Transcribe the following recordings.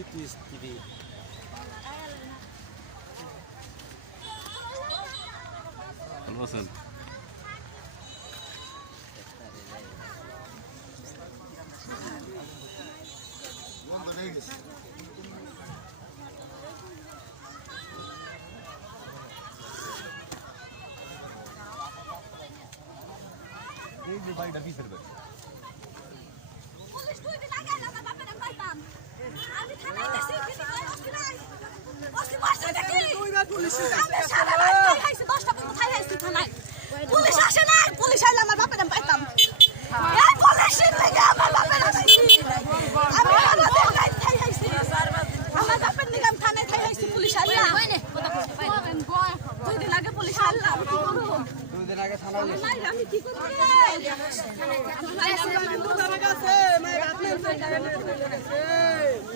জিতু স্ত্রী আছেন এই যে বাড়িটা পিসের বাড়ি। পুলিশ দুই দিন আগে আমার বাপের পাইতাম আমি থানায় গেছি কিন্তু ওই অস্তি নাই অস্তি মারছে দেখি আমি সারা রাত থাই হাইছি দশটা পর্যন্ত থাই হাইছি থানায় পুলিশ আসে না পুলিশ আইলে আমার বাপের আমি পাইতাম এই পুলিশের লেগে আমার বাপের আমি আমি আমাদের গাড়ি থাই হাইছি আমার বাপের লেগে আমি থানায় থাই হাইছি পুলিশ আইলে দুই দিন আগে পুলিশ আইলে আমি কি করব দুই দিন আগে থানা আমার নাই, আমি কি করব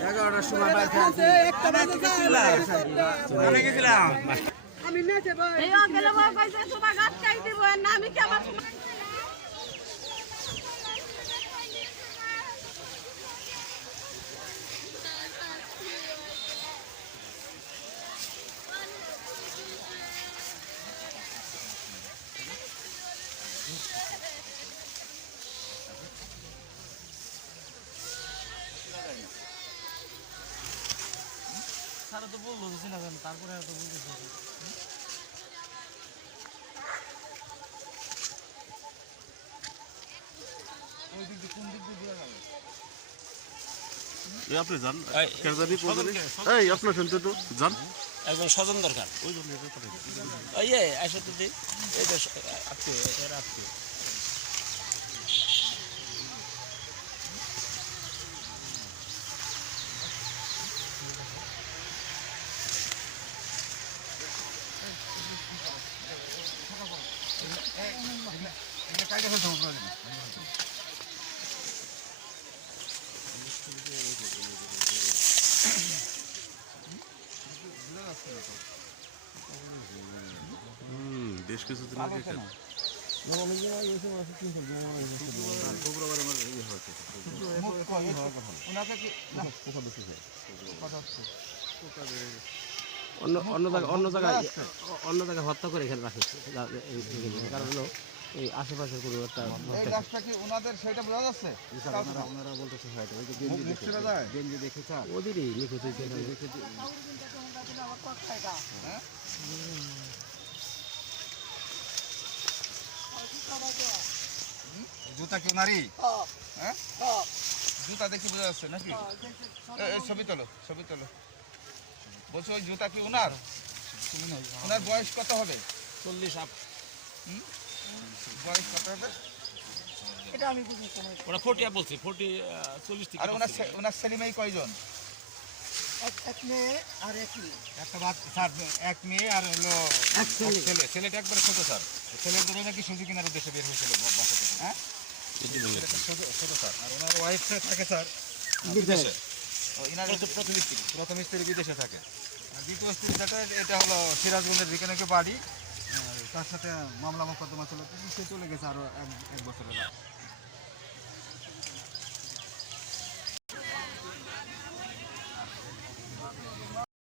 এগারোটার সময় বাড়িতে আছি ওখানে এই গেলে বউ কইছে তোমার আটকাই দিব না আমি কি আমার সারা তো বলল চিনা কেন তারপরে তো বলতেছে এই আপনি যান কে এই আপনার শুনতে তো যান একজন স্বজন দরকার ওই জন্য দিন। আসো তো দি এই যে আত্মীয় এরা আত্মীয় হুম বেশ কিছুদিন আগে অন্য অন্য জায়গায় অন্য জায়গায় অন্য জায়গায় হত্যা করে এখানে রাখেছে। কারণ হলো এই আশেপাশের কোনো একটা এই গাছটা কি ওনাদের সেটা বোঝা যাচ্ছে? ওনারা বলতেছে হয়তো ওই যে মুখ- মুখ ছেড়ে যায়? ওদেরই নিখোঁজ হয়েছে এখানে। জুতা কি ওনারই? হ্যাঁ? জুতা দেখি বোঝা যাচ্ছে নাকি? ছবি তোলো ছবি তোলো। বলছো ওই জুতা কি ওনার? ওনার বয়স কত হবে? চল্লিশ আপ। বয়স কত হবে? ওরা ফোর্টি বলছি ফোর্টি চল্লিশ আর ওনার ওনার কয়জন? একটা বাচ্চা স্যার এক মেয়ে আর হলো ছেলে। ছেলেটা একবার ছোট স্যার। ছেলের জন্য নাকি সুযোগ কেনার উদ্দেশ্যে বের হয়েছিল বাসা থেকে হ্যাঁ? ছোট স্যার। আর ওনার ওয়াইফ থাকে স্যার বিদেশে। ও, ইনার প্রথম স্ত্রী। প্রথম স্ত্রী বিদেশে থাকে। দ্বিতীয় স্ত্রী যেটা এটা হলো সিরাজগঞ্জের দিকে নাকি বাড়ি। আর তার সাথে মামলা মোকদ্দমা চলে সে চলে গেছে আরও এক এক বছরের